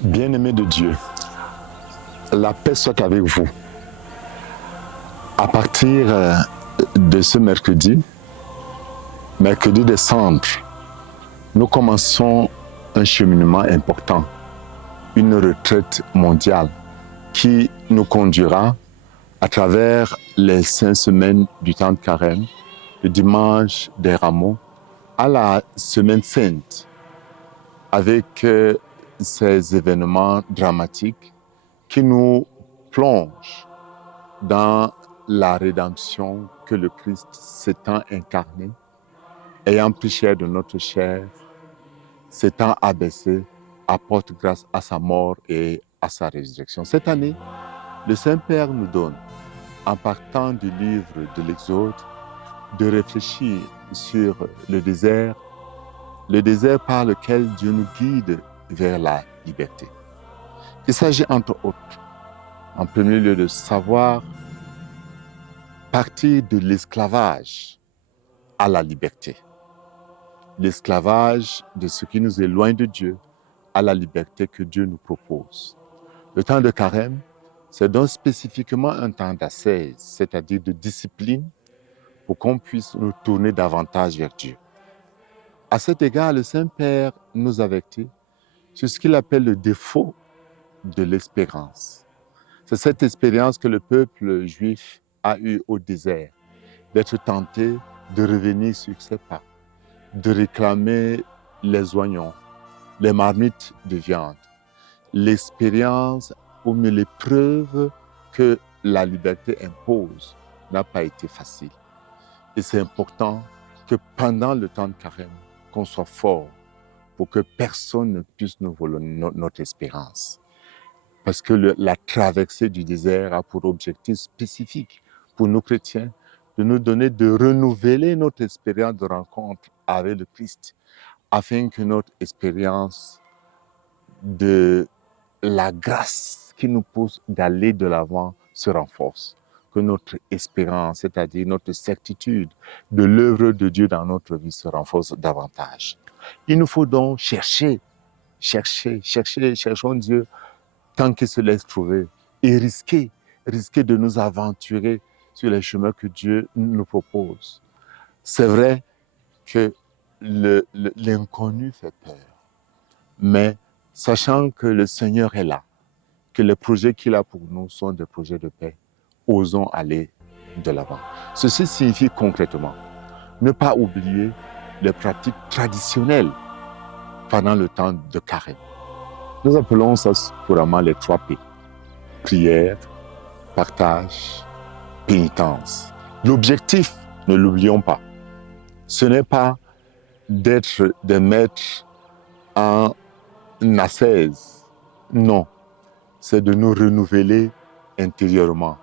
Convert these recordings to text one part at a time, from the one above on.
Bien-aimés de Dieu, la paix soit avec vous. À partir de ce mercredi des cendres, nous commençons un cheminement important, une retraite mondiale qui nous conduira à travers les 5 semaines du temps de carême, le dimanche des rameaux, à la semaine sainte, avec ces événements dramatiques qui nous plongent dans la rédemption que le Christ s'étant incarné, ayant pris chair de notre chair, s'étant abaissé, apporte grâce à sa mort et à sa résurrection. Cette année, le Saint-Père nous donne, en partant du livre de l'Exode, de réfléchir sur le désert par lequel Dieu nous guide vers la liberté. Il s'agit entre autres, en premier lieu, de savoir partir de l'esclavage à la liberté. L'esclavage de ce qui nous éloigne de Dieu à la liberté que Dieu nous propose. Le temps de carême, c'est donc spécifiquement un temps d'ascèse, c'est-à-dire de discipline, pour qu'on puisse nous tourner davantage vers Dieu. À cet égard, le Saint-Père nous avertit sur ce qu'il appelle le défaut de l'espérance. C'est cette expérience que le peuple juif a eue au désert, d'être tenté de revenir sur ses pas, de réclamer les oignons, les marmites de viande. L'expérience, ou mieux l'épreuve que la liberté impose, n'a pas été facile. Et c'est important que pendant le temps de carême, qu'on soit fort pour que personne ne puisse nous voler notre espérance. Parce que la traversée du désert a pour objectif spécifique pour nous chrétiens de nous donner, de renouveler notre expérience de rencontre avec le Christ, afin que notre expérience de la grâce qui nous pousse d'aller de l'avant se renforce. Que notre espérance, c'est-à-dire notre certitude de l'œuvre de Dieu dans notre vie se renforce davantage. Il nous faut donc cherchons Dieu tant qu'il se laisse trouver et risquer de nous aventurer sur les chemins que Dieu nous propose. C'est vrai que l'inconnu fait peur, mais sachant que le Seigneur est là, que les projets qu'il a pour nous sont des projets de paix, osons aller de l'avant. Ceci signifie concrètement ne pas oublier les pratiques traditionnelles pendant le temps de carême. Nous appelons ça couramment les 3 P. Prière, partage, pénitence. L'objectif, ne l'oublions pas, ce n'est pas d'être des maîtres en ascèse. Non, c'est de nous renouveler intérieurement.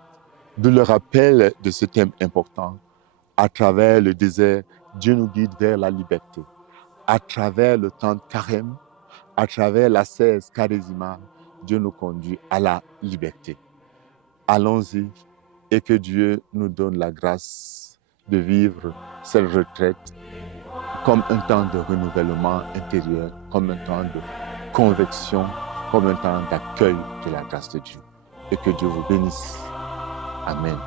D'où le rappel de ce thème important. À travers le désert, Dieu nous guide vers la liberté. À travers le temps de carême, à travers l'ascèse charismale, Dieu nous conduit à la liberté. Allons-y et que Dieu nous donne la grâce de vivre cette retraite comme un temps de renouvellement intérieur, comme un temps de conviction, comme un temps d'accueil de la grâce de Dieu. Et que Dieu vous bénisse. Amen.